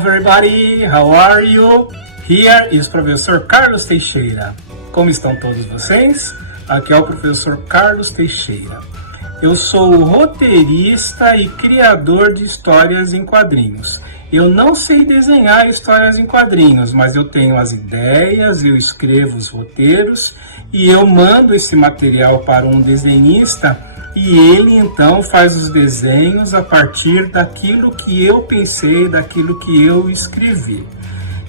everybody, how are you? Here is Professor Carlos Teixeira. Como estão todos vocês? Aqui é o Professor Carlos Teixeira. Eu sou roteirista e criador de histórias em quadrinhos. Eu não sei desenhar histórias em quadrinhos, mas eu tenho as ideias, eu escrevo os roteiros e eu mando esse material para um desenhista e ele então faz os desenhos a partir daquilo que eu pensei, daquilo que eu escrevi.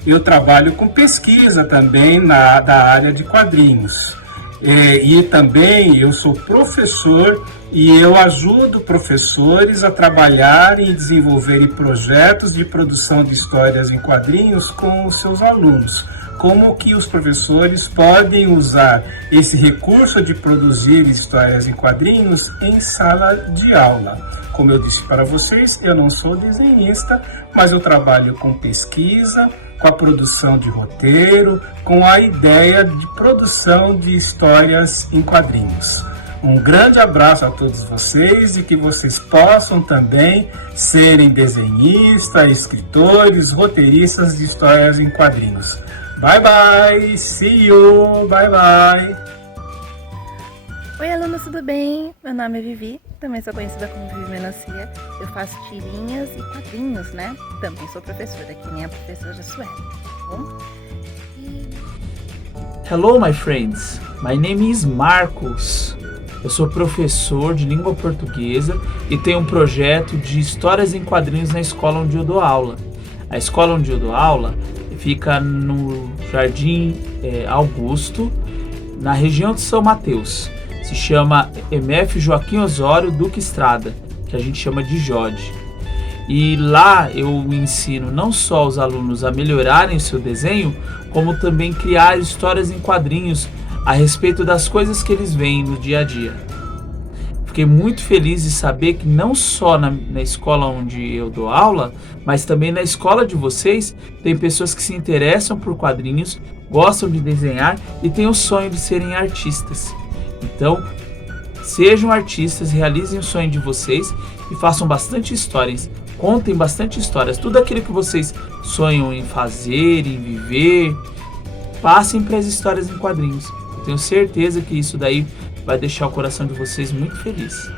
Eu trabalho com pesquisa também da área de quadrinhos. E também eu sou professor e eu ajudo professores a trabalharem e desenvolverem projetos de produção de histórias em quadrinhos com os seus alunos. Como que os professores podem usar esse recurso de produzir histórias em quadrinhos em sala de aula. Como eu disse para vocês, eu não sou desenhista, mas eu trabalho com pesquisa, com a produção de roteiro, com a ideia de produção de histórias em quadrinhos. Um grande abraço a todos vocês e que vocês possam também serem desenhistas, escritores, roteiristas de histórias em quadrinhos. Bye bye, see you, bye bye. Oi alunos, tudo bem? Meu nome é Vivi, também sou conhecida como Vivi Melancia. Eu faço tirinhas e quadrinhos, né? Também sou professora, que nem a professora Sueli, tá bom? Hello, my friends. My name is Marcos. Eu sou professor de língua portuguesa e tenho um projeto de histórias em quadrinhos na escola onde eu dou aula. A escola onde eu dou aula fica no Jardim Augusto, na região de São Mateus. Se chama MF Joaquim Osório Duque Estrada, que a gente chama de JOD. E lá eu ensino não só os alunos a melhorarem o seu desenho, como também criar histórias em quadrinhos a respeito das coisas que eles veem no dia a dia. Fiquei muito feliz de saber que não só na escola onde eu dou aula, mas também na escola de vocês, tem pessoas que se interessam por quadrinhos, gostam de desenhar e têm o sonho de serem artistas. Então, sejam artistas, realizem o sonho de vocês e façam bastante histórias, contem bastante histórias. Tudo aquilo que vocês sonham em fazer, em viver, passem para as histórias em quadrinhos. Eu tenho certeza que isso daí vai deixar o coração de vocês muito feliz.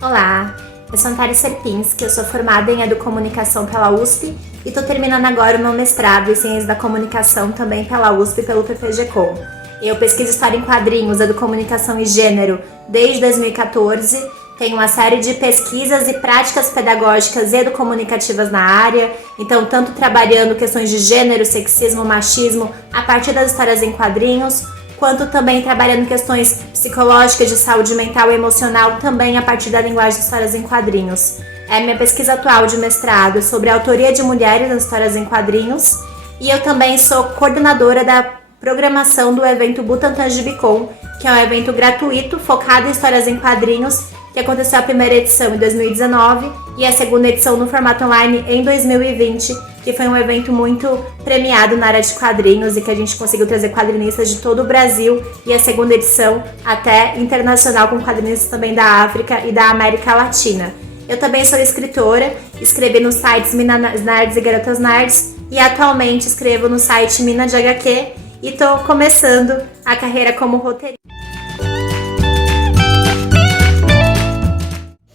Olá, eu sou Antari Serpinski, eu sou formada em Educomunicação pela USP e estou terminando agora o meu mestrado em Ciências da Comunicação também pela USP e pelo PPG-Com. Eu pesquiso história em quadrinhos, educomunicação e gênero desde 2014. Tenho uma série de pesquisas e práticas pedagógicas e educomunicativas na área, então tanto trabalhando questões de gênero, sexismo, machismo a partir das histórias em quadrinhos, quanto também trabalhando questões psicológicas de saúde mental e emocional também a partir da linguagem de histórias em quadrinhos. Minha pesquisa atual de mestrado é sobre a autoria de mulheres nas histórias em quadrinhos e eu também sou coordenadora da programação do evento Butantan Gibicon, que é um evento gratuito focado em histórias em quadrinhos, que aconteceu a primeira edição em 2019 e a segunda edição no formato online em 2020, que foi um evento muito premiado na área de quadrinhos e que a gente conseguiu trazer quadrinistas de todo o Brasil e a segunda edição até internacional com quadrinistas também da África e da América Latina. Eu também sou escritora, escrevi nos sites Minas Nerds e Garotas Nerds e atualmente escrevo no site Mina de HQ e estou começando a carreira como roteirista.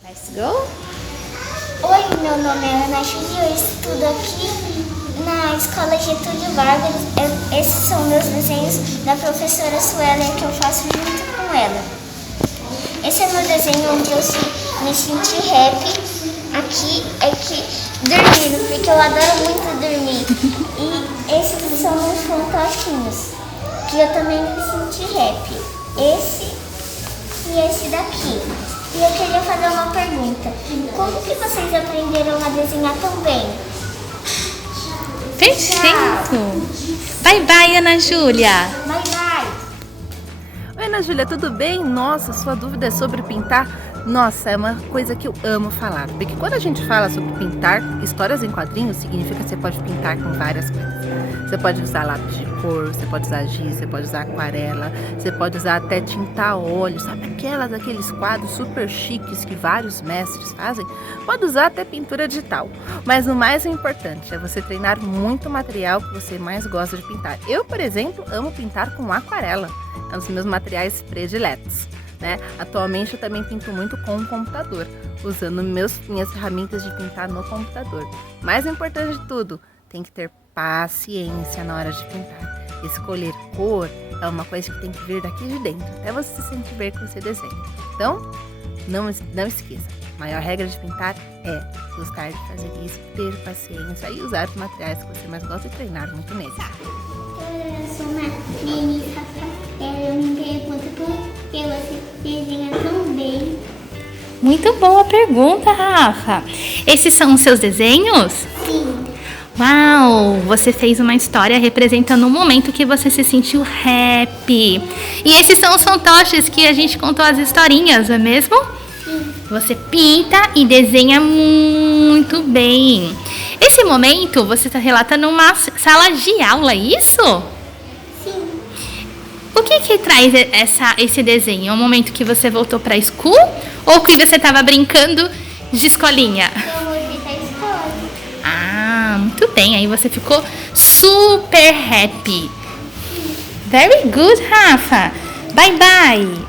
Let's go! Oi, meu nome é Ana Júlia, eu estudo aqui na Escola Getúlio Vargas. Esses são meus desenhos da professora Sueli que eu faço junto com ela. Esse é meu desenho onde eu me senti happy. Aqui é que dormindo, porque eu adoro muito dormir. E esses são meus fantoches, que eu também me senti happy. Esse e esse daqui. E eu queria fazer uma pergunta. Como que vocês aprenderam a desenhar tão bem? Perfeito! Bye bye, Ana Júlia! Bye bye! Oi Ana Júlia, tudo bem? Nossa, sua dúvida é sobre pintar Nossa, é uma coisa que eu amo falar, porque quando a gente fala sobre pintar histórias em quadrinhos, significa que você pode pintar com várias coisas. Você pode usar lápis de cor, você pode usar giz, você pode usar aquarela, você pode usar até tinta a óleo, sabe aqueles quadros super chiques que vários mestres fazem? Pode usar até pintura digital, mas o mais importante é você treinar muito material que você mais gosta de pintar. Eu, por exemplo, amo pintar com aquarela, é um dos meus materiais prediletos. Né? Atualmente eu também pinto muito com o computador, usando minhas ferramentas de pintar no computador. Mais importante de tudo, tem que ter paciência na hora de pintar. Escolher cor é uma coisa que tem que vir daqui de dentro, até você se sentir bem com o seu desenho. Então, não esqueça, a maior regra de pintar é gostar de fazer isso, ter paciência e usar os materiais que você mais gosta e treinar muito neles. Eu sou uma menina, eu me pergunto por que você desenha tão bem. Muito boa pergunta, Rafa. Esses são os seus desenhos? Sim. Uau, você fez uma história representando um momento que você se sentiu happy. E esses são os fantoches que a gente contou as historinhas, não é mesmo? Sim. Você pinta e desenha muito bem. Esse momento você está relatando uma sala de aula, é isso? Sim. O que traz esse desenho? É um momento que você voltou para a escola ou que você estava brincando de escolinha? Eu vou da escola. Ah, muito bem. Aí você ficou super happy. Very good, Rafa. Bye, bye.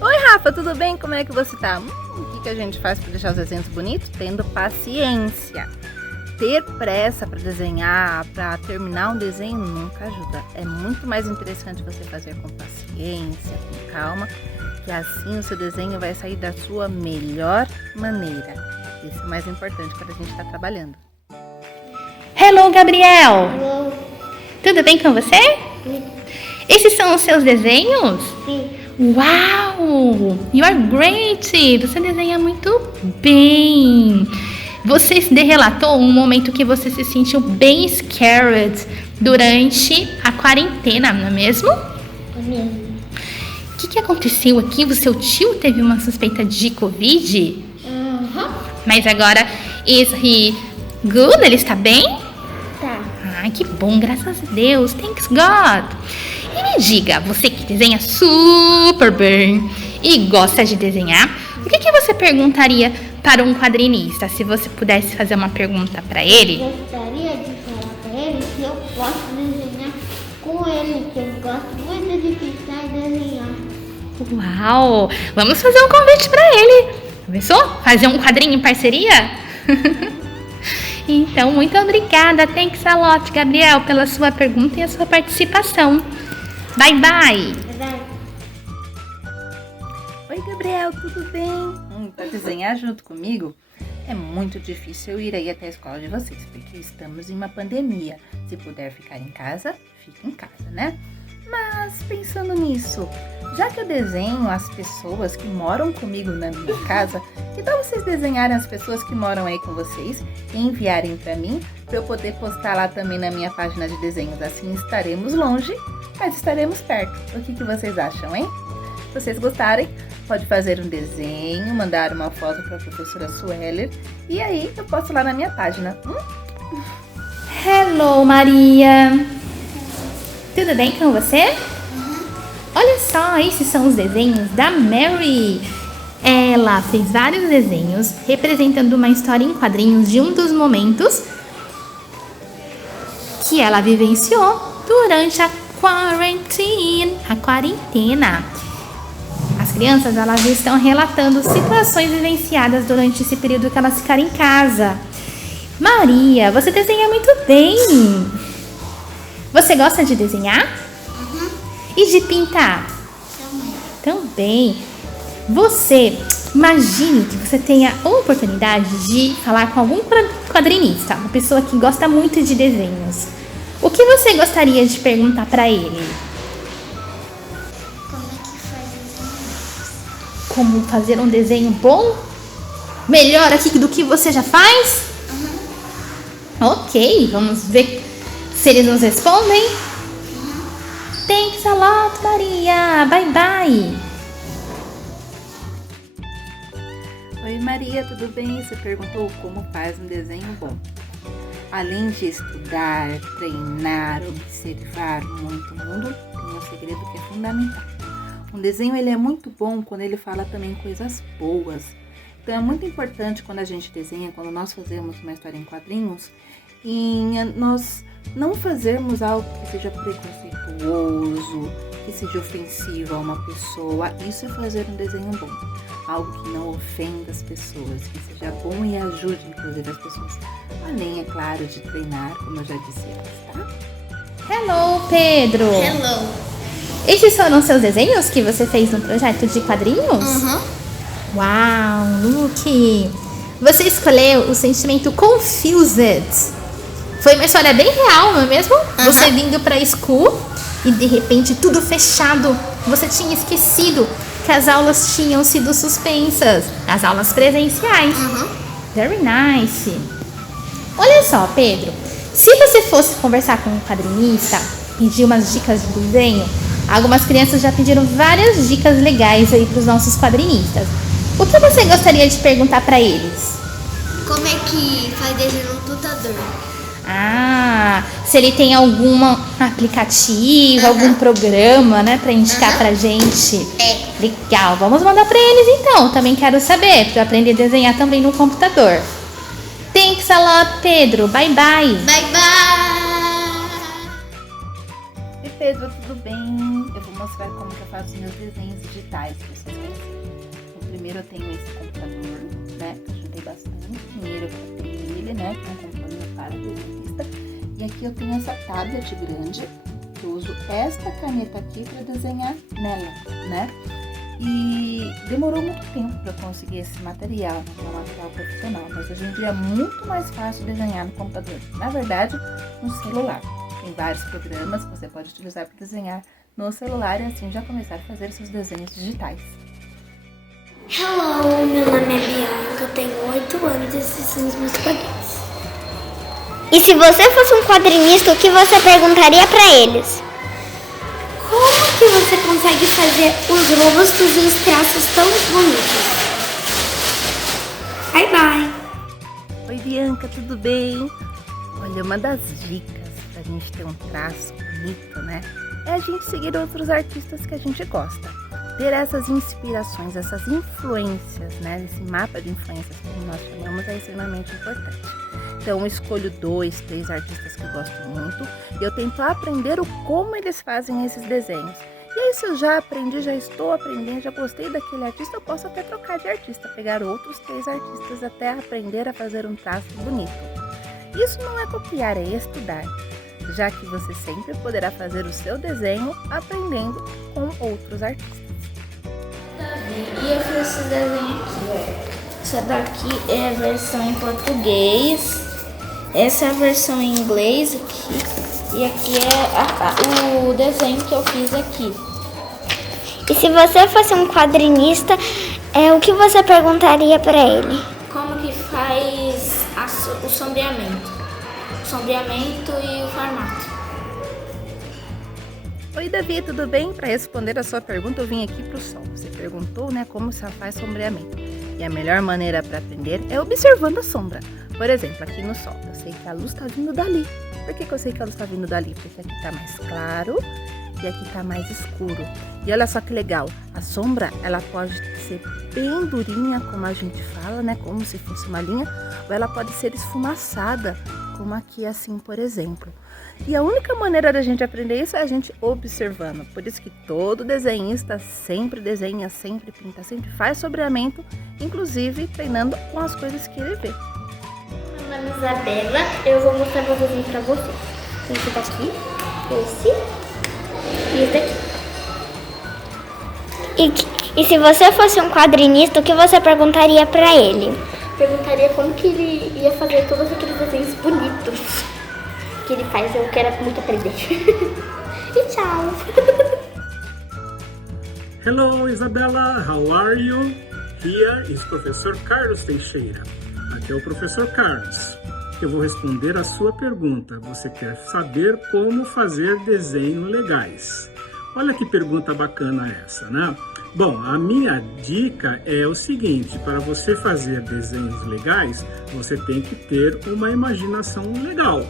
Oi, Rafa, tudo bem? Como é que você tá? O que a gente faz para deixar os desenhos bonitos? Tendo paciência. Ter pressa para desenhar, para terminar um desenho nunca ajuda. É muito mais interessante você fazer com paciência, com calma, que assim o seu desenho vai sair da sua melhor maneira. Isso é o mais importante quando a gente está trabalhando. Hello, Gabriel. Alô? Tudo bem com você? Esses são os seus desenhos? Sim. Uau! You are great! Você desenha muito bem. Você relatou um momento que você se sentiu bem scared durante a quarentena, não é mesmo? É mesmo. O que aconteceu aqui? O seu tio teve uma suspeita de Covid? Mas agora, is he good? Ele está bem? Tá. Ai, que bom, graças a Deus. Thanks God. E me diga, você que desenha super bem e gosta de desenhar, o que você perguntaria para um quadrinista? Se você pudesse fazer uma pergunta para ele. Gostaria de falar pra ele que eu posso desenhar com ele, que eu gosto muito de pintar e desenhar. Uau! Vamos fazer um convite para ele. Começou? Fazer um quadrinho em parceria? Então, muito obrigada. Thanks a lot, Gabriel, pela sua pergunta e a sua participação. Bye, bye. Vai. Oi, Gabriel, tudo bem? Para desenhar junto comigo é muito difícil eu ir aí até a escola de vocês, porque estamos em uma pandemia. Se puder ficar em casa, fique em casa, né? Mas pensando nisso, já que eu desenho as pessoas que moram comigo na minha casa, que tal vocês desenharem as pessoas que moram aí com vocês e enviarem para mim, para eu poder postar lá também na minha página de desenhos? Assim estaremos longe, mas estaremos perto. O que vocês acham, hein? Se vocês gostarem, pode fazer um desenho, mandar uma foto para a professora Sueller e aí eu posto lá na minha página. Hello, Maria. Tudo bem com você? Olha só, esses são os desenhos da Mary. Ela fez vários desenhos representando uma história em quadrinhos de um dos momentos que ela vivenciou durante a quarentena. As crianças, elas estão relatando situações vivenciadas durante esse período que elas ficaram em casa. Maria, você desenha muito bem. Você gosta de desenhar? E de pintar? Também. Você, imagine que você tenha a oportunidade de falar com algum quadrinista, uma pessoa que gosta muito de desenhos. O que você gostaria de perguntar para ele? Como fazer um desenho bom? Melhor aqui do que você já faz? Ok, vamos ver se eles nos respondem. Thanks a lot, Maria. Bye, bye. Maria, tudo bem? Você perguntou como faz um desenho bom. Além de estudar, treinar, observar muito mundo, tem um segredo que é fundamental. Um desenho ele é muito bom quando ele fala também coisas boas. Então é muito importante quando a gente desenha, quando nós fazemos uma história em quadrinhos, nós não fazermos algo que seja preconceituoso, que seja ofensivo a uma pessoa. Isso é fazer um desenho bom. Algo que não ofenda as pessoas, que seja bom e ajude inclusive as pessoas. Além, é claro, de treinar, como eu já disse antes, tá? Hello, Pedro! Hello. Esses foram seus desenhos que você fez no projeto de quadrinhos? Uau, Luke! Você escolheu o sentimento confused. Foi uma história bem real, não é mesmo? Você vindo pra school e de repente tudo fechado. Você tinha esquecido que as aulas tinham sido suspensas. As aulas presenciais. Very nice. Olha só, Pedro. Se você fosse conversar com um quadrinista, pedir umas dicas de desenho, algumas crianças já pediram várias dicas legais aí pros nossos quadrinistas. O que você gostaria de perguntar pra eles? Como é que faz desenho no computador? Se ele tem algum aplicativo, algum programa, né, pra indicar pra gente. Legal, vamos mandar pra eles então. Também quero saber, pra eu aprender a desenhar também no computador. Thanks a lot, Pedro. Bye, bye. Bye, bye. Oi, Pedro, tudo bem? Eu vou mostrar como que eu faço meus desenhos digitais pra vocês conhecerem. Primeiro eu tenho esse computador, né, que eu juntei bastante dinheiro pra ter ele, né, que é um computador para desenhista. E aqui eu tenho essa tablet grande, que eu uso esta caneta aqui para desenhar nela, né? E demorou muito tempo para conseguir esse material, que é um material profissional, mas hoje em dia é muito mais fácil desenhar no computador. Na verdade, no celular. Tem vários programas que você pode utilizar para desenhar no celular e assim já começar a fazer seus desenhos digitais. Hello, meu nome é Bianca, eu tenho 8 anos e esses são os meus quadrinhos. E se você fosse um quadrinista, o que você perguntaria pra eles? Como que você consegue fazer os rostos e os traços tão bonitos? Bye, bye. Oi, Bianca, tudo bem? Olha, uma das dicas pra gente ter um traço bonito, né, é a gente seguir outros artistas que a gente gosta. Ter essas inspirações, essas influências, né? Esse mapa de influências que nós chamamos é extremamente importante. Então, eu escolho 2, 3 artistas que eu gosto muito e eu tento aprender como eles fazem esses desenhos. E aí, se eu já aprendi, já estou aprendendo, já gostei daquele artista, eu posso até trocar de artista, pegar outros 3 artistas até aprender a fazer um traço bonito. Isso não é copiar, é estudar, já que você sempre poderá fazer o seu desenho aprendendo com outros artistas. E eu fiz esse desenho aqui. Essa daqui é a versão em português. Essa é a versão em inglês aqui. E aqui é o desenho que eu fiz aqui. E se você fosse um quadrinista, o que você perguntaria pra ele? Como que faz o sombreamento? O sombreamento e o formato. Oi, Davi, tudo bem? Para responder a sua pergunta, eu vim aqui para o sol. Você perguntou, né, como se faz sombreamento. E a melhor maneira para aprender é observando a sombra. Por exemplo, aqui no sol, eu sei que a luz está vindo dali. Por que eu sei que a luz está vindo dali? Porque aqui está mais claro e aqui está mais escuro. E olha só que legal, a sombra, ela pode ser bem durinha, como a gente fala, né, como se fosse uma linha, ou ela pode ser esfumaçada, como aqui assim, por exemplo. E a única maneira da gente aprender isso é a gente observando. Por isso que todo desenhista sempre desenha, sempre pinta, sempre faz sombreamento, inclusive treinando com as coisas que ele vê. Meu nome é Isabela, eu vou mostrar meu desenho pra vocês. Esse daqui, esse e esse daqui. E se você fosse um quadrinista, o que você perguntaria pra ele? Perguntaria como que ele ia fazer todos aqueles desenhos bonitos que ele faz. Eu quero muito aprender. E tchau. Hello, Isabella. How are you? Here is Professor Carlos Teixeira. Aqui é o Professor Carlos. Eu vou responder a sua pergunta. Você quer saber como fazer desenhos legais? Olha que pergunta bacana essa, né? Bom, a minha dica é o seguinte: para você fazer desenhos legais, você tem que ter uma imaginação legal.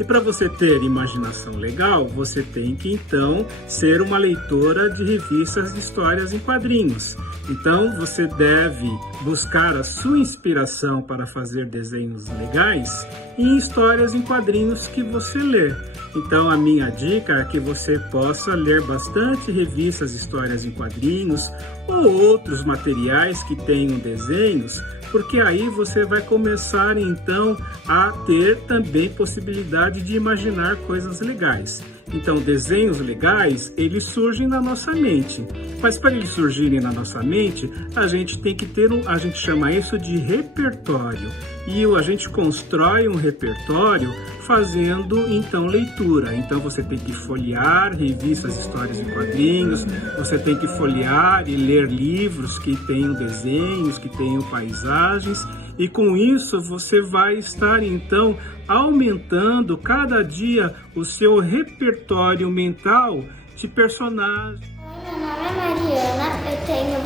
E para você ter imaginação legal, você tem que então ser uma leitora de revistas de histórias em quadrinhos. Então você deve buscar a sua inspiração para fazer desenhos legais em histórias em quadrinhos que você lê. Então a minha dica é que você possa ler bastante revistas de histórias em quadrinhos ou outros materiais que tenham desenhos, porque aí você vai começar então a ter também possibilidade de imaginar coisas legais. Então, desenhos legais, eles surgem na nossa mente, mas para eles surgirem na nossa mente, a gente tem que ter a gente chama isso de repertório, e a gente constrói um repertório fazendo então leitura. Então você tem que folhear revistas de histórias em quadrinhos, você tem que folhear e ler livros que tenham desenhos, que tenham paisagens, e com isso você vai estar então aumentando cada dia o seu repertório mental de personagens. Meu nome é Mariana, eu tenho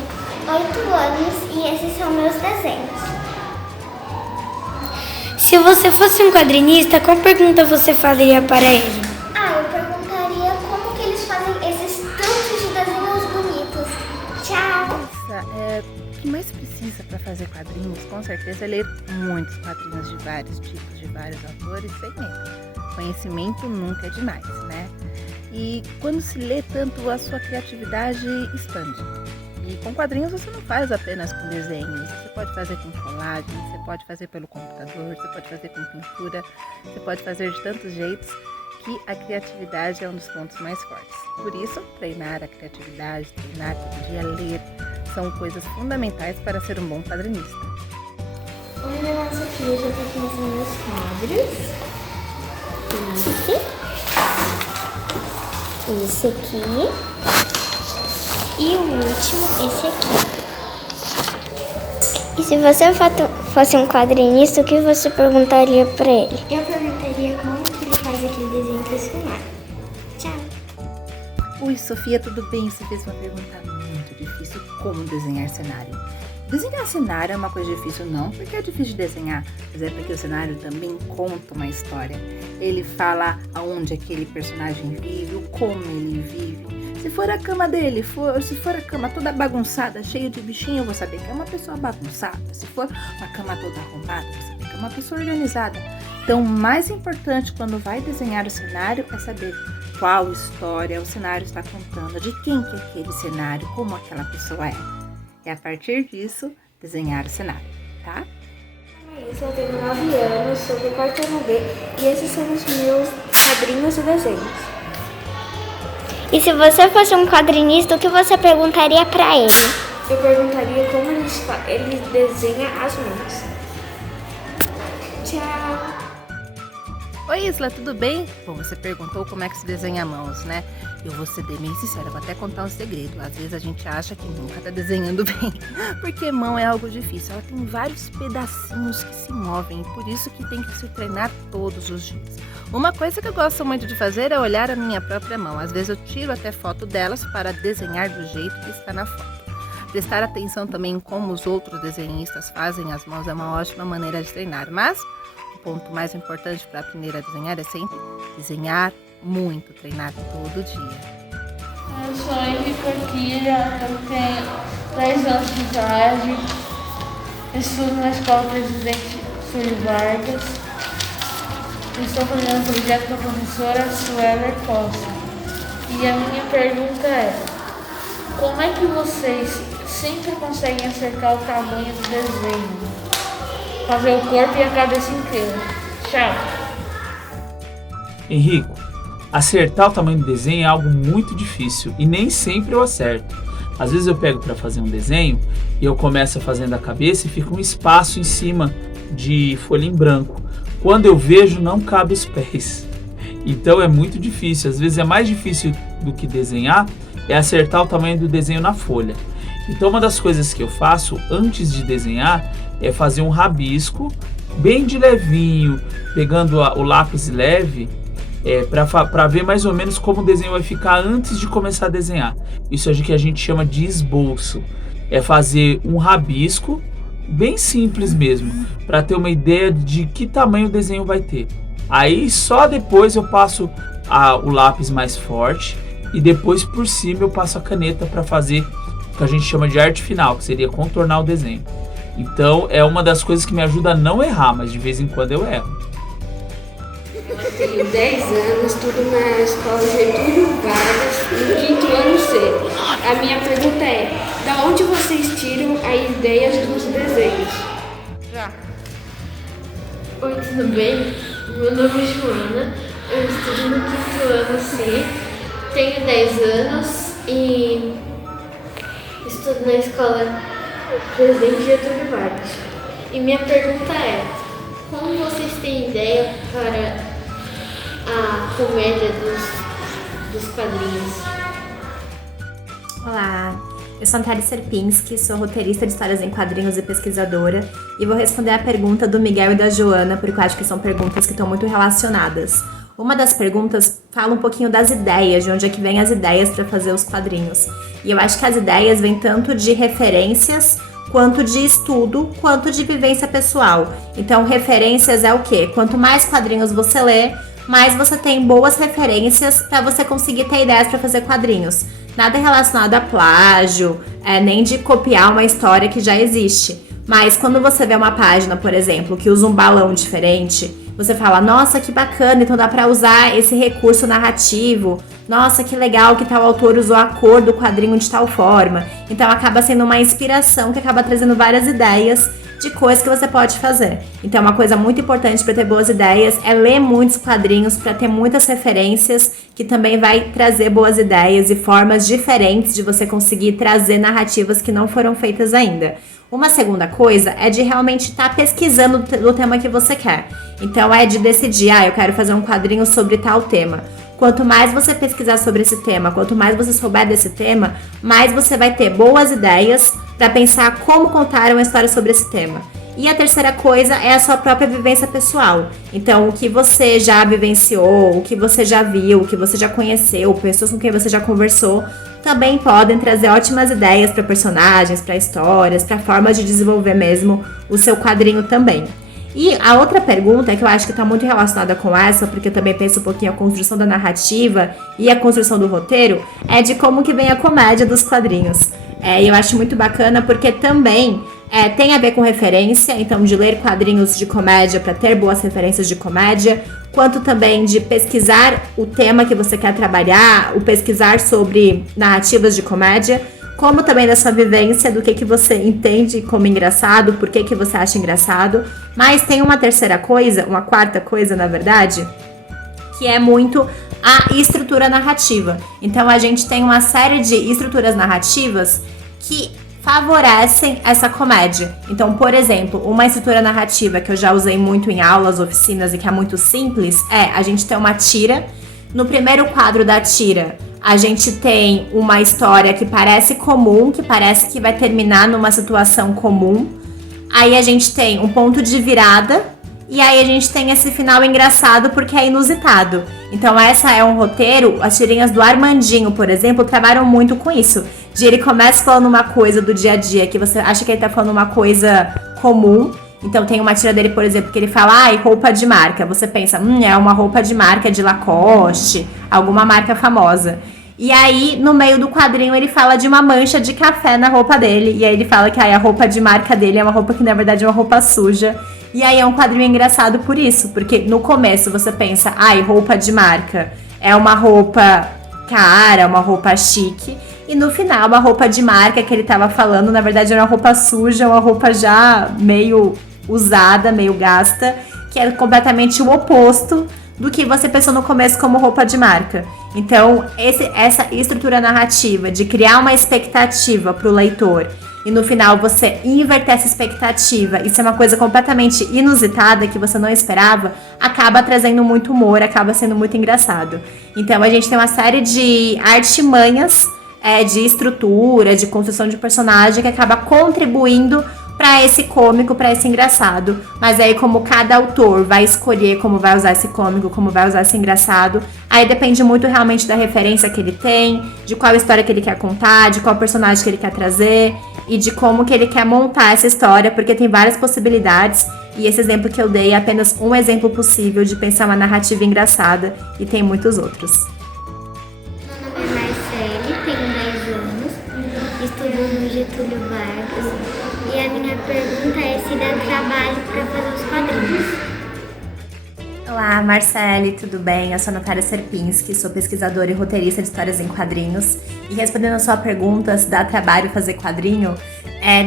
8 anos e esses são meus desenhos. Se você fosse um quadrinista, qual pergunta você faria para ele? Eu perguntaria como que eles fazem esses tantos de desenhos bonitos. Tchau! O que mais precisa para fazer quadrinhos, com certeza, é ler muitos quadrinhos de vários tipos, de vários autores, sem medo. Conhecimento nunca é demais, né? E quando se lê tanto, a sua criatividade expande. E com quadrinhos você não faz apenas com desenhos, você pode fazer com colagem, você pode fazer pelo computador, você pode fazer com pintura, você pode fazer de tantos jeitos que a criatividade é um dos pontos mais fortes. Por isso, treinar a criatividade, treinar todo dia, ler, são coisas fundamentais para ser um bom quadrinista. Oi, meu nome é Sofia, eu já estou aqui nos meus quadros. Esse aqui. E o último, esse aqui. E se você fosse um quadrinista, o que você perguntaria para ele? Eu perguntaria como que ele faz aquele desenho impressionante. Tchau. Oi, Sofia, tudo bem? Você fez uma pergunta muito difícil: como desenhar cenário? Desenhar cenário é uma coisa difícil, não porque é difícil de desenhar, mas é porque o cenário também conta uma história. Ele fala aonde aquele personagem vive, o como ele vive. Se for a cama dele, se for a cama toda bagunçada, cheia de bichinho, eu vou saber que é uma pessoa bagunçada. Se for uma cama toda arrumada, eu vou saber que é uma pessoa organizada. Então, o mais importante quando vai desenhar o cenário é saber qual história o cenário está contando, de quem que é aquele cenário, como aquela pessoa é. E a partir disso, desenhar o cenário, tá? Eu tenho 9 anos, sou do quarto ano B e esses são os meus quadrinhos e desenhos. E se você fosse um quadrinista, o que você perguntaria para ele? Eu perguntaria como ele desenha as mãos. Tchau! Oi, Isla, tudo bem? Bom, você perguntou como é que se desenha mãos, né? Eu vou ser bem sincera, vou até contar um segredo. Às vezes a gente acha que nunca tá desenhando bem, porque mão é algo difícil. Ela tem vários pedacinhos que se movem, por isso que tem que se treinar todos os dias. Uma coisa que eu gosto muito de fazer é olhar a minha própria mão. Às vezes eu tiro até foto delas para desenhar do jeito que está na foto. Prestar atenção também em como os outros desenhistas fazem as mãos é uma ótima maneira de treinar, mas o ponto mais importante para aprender a desenhar é sempre desenhar muito, treinar todo dia. Eu sou Henrique Corquilha, eu tenho 10 anos de idade, estudo na Escola Presidente Júlio Vargas. Estou fazendo um projeto com a professora Suelen Costa. E a minha pergunta é: como é que vocês sempre conseguem acertar o tamanho do desenho? Fazer o corpo e a cabeça inteira. Tchau! Henrico, acertar o tamanho do desenho é algo muito difícil e nem sempre eu acerto. Às vezes eu pego para fazer um desenho e eu começo fazendo a cabeça e fica um espaço em cima de folha em branco. Quando eu vejo, não cabe os pés. Então é muito difícil. Às vezes é mais difícil do que desenhar é acertar o tamanho do desenho na folha. Então uma das coisas que eu faço antes de desenhar é fazer um rabisco bem de levinho, pegando o lápis leve para ver mais ou menos como o desenho vai ficar antes de começar a desenhar. Isso é o que a gente chama de esboço. É fazer um rabisco bem simples mesmo, para ter uma ideia de que tamanho o desenho vai ter. Aí só depois eu passo o lápis mais forte e depois por cima eu passo a caneta para fazer o que a gente chama de arte final, que seria contornar o desenho. Então é uma das coisas que me ajuda a não errar, mas de vez em quando eu erro. Eu tenho 10 anos, estudo na escola Getúlio Vargas, no 5º ano C. A minha pergunta é, da onde vocês tiram as ideias dos desenhos? Oi, tudo bem? Meu nome é Joana, eu estudo no 5º ano C, tenho 10 anos e estudo na escola Presidente Getúlio Vargas. E minha pergunta é, como vocês têm ideia para a comédia dos quadrinhos? Olá, eu sou Antari Serpinski, sou roteirista de histórias em quadrinhos e pesquisadora e vou responder a pergunta do Miguel e da Joana, porque eu acho que são perguntas que estão muito relacionadas. Uma das perguntas fala um pouquinho das ideias, de onde é que vem as ideias para fazer os quadrinhos. E eu acho que as ideias vêm tanto de referências, quanto de estudo, quanto de vivência pessoal. Então, referências é o quê? Quanto mais quadrinhos você lê, mais você tem boas referências para você conseguir ter ideias para fazer quadrinhos. Nada relacionado a plágio, nem de copiar uma história que já existe. Mas quando você vê uma página, por exemplo, que usa um balão diferente, você fala, nossa, que bacana, então dá para usar esse recurso narrativo. Nossa, que legal que tal autor usou a cor do quadrinho de tal forma. Então acaba sendo uma inspiração que acaba trazendo várias ideias de coisas que você pode fazer. Então uma coisa muito importante para ter boas ideias é ler muitos quadrinhos para ter muitas referências, que também vai trazer boas ideias e formas diferentes de você conseguir trazer narrativas que não foram feitas ainda. Uma segunda coisa é de realmente estar pesquisando o tema que você quer. Então é de decidir, eu quero fazer um quadrinho sobre tal tema. Quanto mais você pesquisar sobre esse tema, quanto mais você souber desse tema, mais você vai ter boas ideias para pensar como contar uma história sobre esse tema. E a terceira coisa é a sua própria vivência pessoal. Então, o que você já vivenciou, o que você já viu, o que você já conheceu, pessoas com quem você já conversou, também podem trazer ótimas ideias para personagens, para histórias, para formas de desenvolver mesmo o seu quadrinho também. E a outra pergunta, que eu acho que está muito relacionada com essa, porque eu também penso um pouquinho a construção da narrativa e a construção do roteiro, é de como que vem a comédia dos quadrinhos. E eu acho muito bacana porque também tem a ver com referência, então de ler quadrinhos de comédia para ter boas referências de comédia, quanto também de pesquisar o tema que você quer trabalhar, o pesquisar sobre narrativas de comédia, como também da sua vivência, do que você entende como engraçado, por que você acha engraçado. Mas tem uma terceira coisa, uma quarta coisa, na verdade, que é muito a estrutura narrativa. Então a gente tem uma série de estruturas narrativas que favorecem essa comédia. Então, por exemplo, uma estrutura narrativa que eu já usei muito em aulas, oficinas e que é muito simples, a gente tem uma tira. No primeiro quadro da tira, a gente tem uma história que parece comum, que parece que vai terminar numa situação comum. Aí a gente tem um ponto de virada e aí a gente tem esse final engraçado porque é inusitado. Então essa é um roteiro, as tirinhas do Armandinho, por exemplo, trabalham muito com isso. Ele começa falando uma coisa do dia a dia que você acha que ele tá falando uma coisa comum. Então tem uma tira dele, por exemplo, que ele fala, roupa de marca. Você pensa, é uma roupa de marca de Lacoste, alguma marca famosa. E aí, no meio do quadrinho, ele fala de uma mancha de café na roupa dele. E aí ele fala que a roupa de marca dele é uma roupa que, na verdade, é uma roupa suja. E aí é um quadrinho engraçado por isso. Porque no começo você pensa, roupa de marca é uma roupa cara, uma roupa chique. E no final, uma roupa de marca que ele tava falando, na verdade, era uma roupa suja, uma roupa já meio usada, meio gasta, que é completamente o oposto do que você pensou no começo como roupa de marca. Então, essa estrutura narrativa de criar uma expectativa para o leitor e no final você inverter essa expectativa, isso é uma coisa completamente inusitada que você não esperava, acaba trazendo muito humor, acaba sendo muito engraçado. Então, a gente tem uma série de artimanhas de estrutura, de construção de personagem que acaba contribuindo para esse cômico, para esse engraçado. Mas aí como cada autor vai escolher como vai usar esse cômico, como vai usar esse engraçado, aí depende muito realmente da referência que ele tem, de qual história que ele quer contar, de qual personagem que ele quer trazer e de como que ele quer montar essa história, porque tem várias possibilidades e esse exemplo que eu dei é apenas um exemplo possível de pensar uma narrativa engraçada e tem muitos outros. Meu nome é Marcele, tenho 10 anos, estudo no Getúlio Vargas e a minha pergunta é se dá trabalho para fazer os quadrinhos. Olá, Marcele, tudo bem? Eu sou a Natália Serpinski, sou pesquisadora e roteirista de histórias em quadrinhos. E respondendo a sua pergunta, se dá trabalho fazer quadrinho,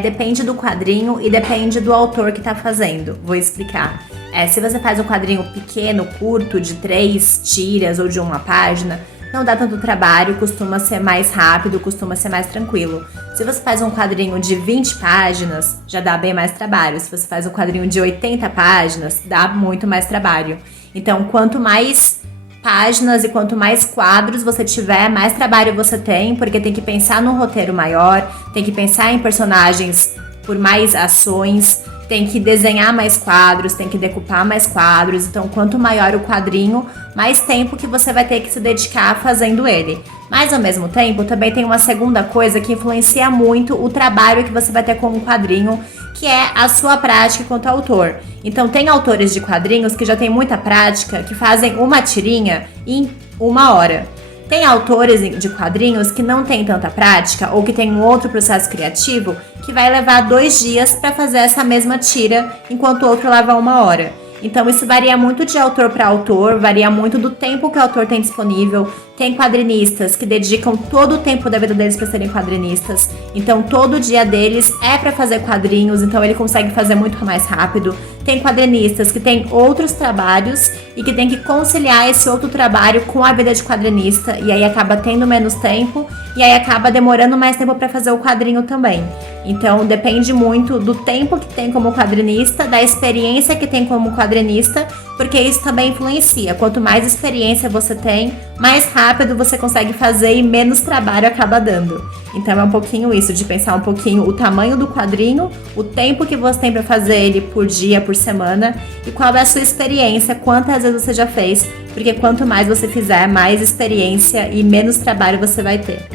depende do quadrinho e depende do autor que está fazendo. Vou explicar. Se você faz um quadrinho pequeno, curto, de 3 tiras ou de 1 página, não dá tanto trabalho, costuma ser mais rápido, costuma ser mais tranquilo. Se você faz um quadrinho de 20 páginas, já dá bem mais trabalho. Se você faz um quadrinho de 80 páginas, dá muito mais trabalho. Então, quanto mais páginas e quanto mais quadros você tiver, mais trabalho você tem, porque tem que pensar num roteiro maior, tem que pensar em personagens por mais ações, tem que desenhar mais quadros, tem que decupar mais quadros. Então, quanto maior o quadrinho, mais tempo que você vai ter que se dedicar fazendo ele. Mas, ao mesmo tempo, também tem uma segunda coisa que influencia muito o trabalho que você vai ter com o quadrinho, que é a sua prática quanto autor. Então, tem autores de quadrinhos que já têm muita prática, que fazem uma tirinha em 1 hora. Tem autores de quadrinhos que não têm tanta prática ou que tem um outro processo criativo que vai levar 2 dias para fazer essa mesma tira, enquanto o outro leva 1 hora. Então isso varia muito de autor para autor, varia muito do tempo que o autor tem disponível. Tem quadrinistas que dedicam todo o tempo da vida deles para serem quadrinistas. Então todo dia deles é para fazer quadrinhos, então ele consegue fazer muito mais rápido. Tem quadrinistas que têm outros trabalhos e que tem que conciliar esse outro trabalho com a vida de quadrinista, e aí acaba tendo menos tempo e aí acaba demorando mais tempo para fazer o quadrinho também. Então depende muito do tempo que tem como quadrinista, da experiência que tem como quadrinista, porque isso também influencia. Quanto mais experiência você tem, mais rápido você consegue fazer e menos trabalho acaba dando. Então é um pouquinho isso, de pensar um pouquinho o tamanho do quadrinho, o tempo que você tem para fazer ele por dia, por semana, e qual é a sua experiência, quantas vezes você já fez, porque quanto mais você fizer, mais experiência e menos trabalho você vai ter.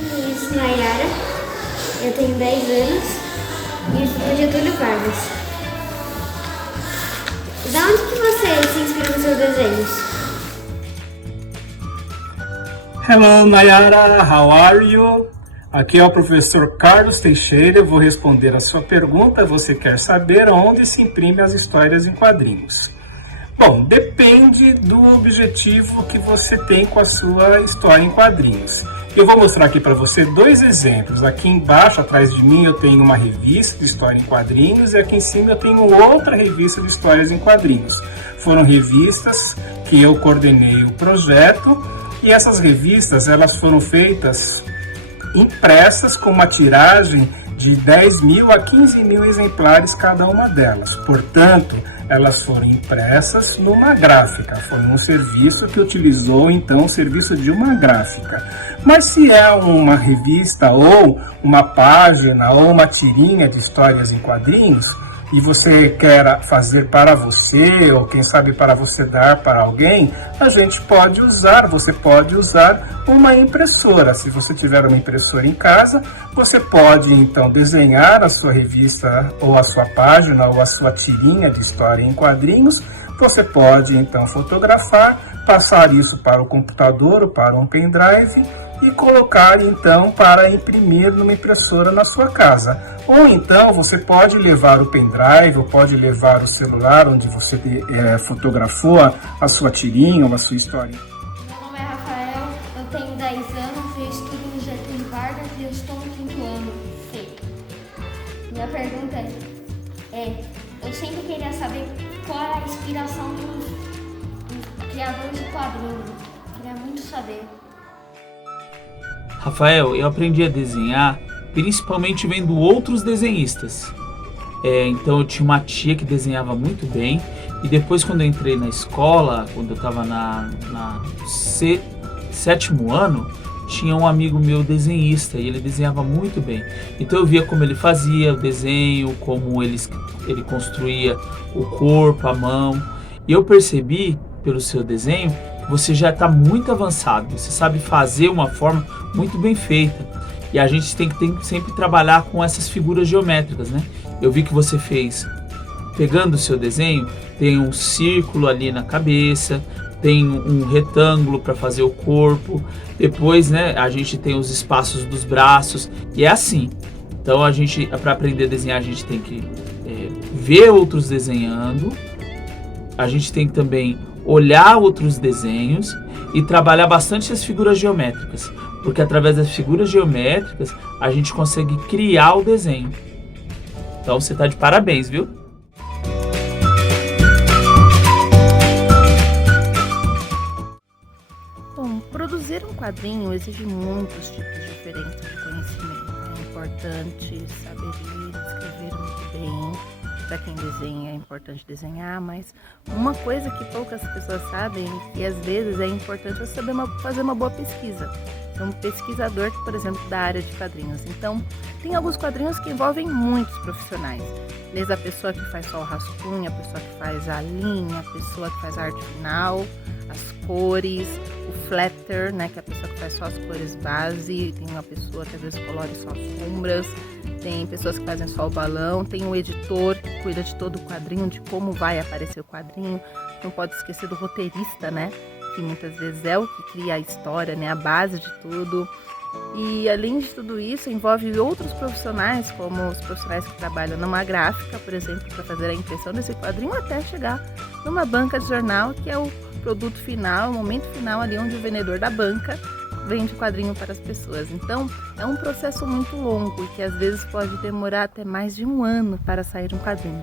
Meu nome é Nayara, eu tenho 10 anos e estudo no Getúlio Vargas. Da onde que você se inspira nos seus desenhos? Hello, Nayara, how are you? Aqui é o professor Carlos Teixeira, eu vou responder a sua pergunta. Você quer saber onde se imprime as histórias em quadrinhos? Bom, depende do objetivo que você tem com a sua história em quadrinhos. Eu vou mostrar aqui para você 2 exemplos. Aqui embaixo, atrás de mim, eu tenho uma revista de história em quadrinhos e aqui em cima eu tenho outra revista de histórias em quadrinhos. Foram revistas que eu coordenei o projeto e essas revistas elas foram feitas impressas com uma tiragem de 10.000 a 15.000 exemplares cada uma delas. Portanto, elas foram impressas numa gráfica. Foi um serviço que utilizou, então, o serviço de uma gráfica. Mas se é uma revista ou uma página ou uma tirinha de histórias em quadrinhos e você quer fazer para você ou quem sabe para você dar para alguém, você pode usar uma impressora. Se você tiver uma impressora em casa, você pode então desenhar a sua revista ou a sua página ou a sua tirinha de história em quadrinhos. Você pode então fotografar, passar isso para o computador ou para um pendrive e colocar então para imprimir numa impressora na sua casa. Ou então você pode levar o pendrive ou pode levar o celular onde você fotografou a sua tirinha ou a sua história. Meu nome é Rafael, eu tenho 10 anos e estudo no Getúlio Vargas e eu estou no 5º ano C. Minha pergunta eu sempre queria saber qual é a inspiração dos criadores de quadrinhos. Queria muito saber. Rafael, eu aprendi a desenhar principalmente vendo outros desenhistas. Então eu tinha uma tia que desenhava muito bem e depois quando eu entrei na escola, quando eu estava no 7º ano, tinha um amigo meu desenhista e ele desenhava muito bem. Então eu via como ele fazia o desenho, como ele construía o corpo, a mão. E eu percebi pelo seu desenho que você já está muito avançado, você sabe fazer uma forma muito bem feita. E a gente tem que sempre trabalhar com essas figuras geométricas, né? Eu vi que você fez, pegando o seu desenho, tem um círculo ali na cabeça, tem um retângulo para fazer o corpo, depois, né, a gente tem os espaços dos braços, e é assim. Então para aprender a desenhar, a gente tem que ver outros desenhando, a gente tem que também olhar outros desenhos e trabalhar bastante as figuras geométricas, porque através das figuras geométricas a gente consegue criar o desenho. Então você está de parabéns, viu? Bom, produzir um quadrinho exige muitos tipos diferentes de conhecimento. É importante saber ler, escrever muito bem. Para quem desenha é importante desenhar, mas uma coisa que poucas pessoas sabem é que às vezes é importante você saber fazer uma boa pesquisa. Então, um pesquisador, por exemplo, da área de quadrinhos. Então, tem alguns quadrinhos que envolvem muitos profissionais. Desde a pessoa que faz só o rascunho, a pessoa que faz a linha, a pessoa que faz a arte final, as cores, o flatter, né, que é a pessoa que faz só as cores base, tem uma pessoa que às vezes colore só as sombras, tem pessoas que fazem só o balão, tem o editor que cuida de todo o quadrinho, de como vai aparecer o quadrinho. Não pode esquecer do roteirista, né, que muitas vezes é o que cria a história, né, a base de tudo. E além de tudo isso, envolve outros profissionais, como os profissionais que trabalham numa gráfica, por exemplo, para fazer a impressão desse quadrinho, até chegar numa banca de jornal, que é o produto final, o momento final ali onde o vendedor da banca vende o quadrinho para as pessoas. Então, é um processo muito longo e que às vezes pode demorar até mais de um ano para sair um quadrinho.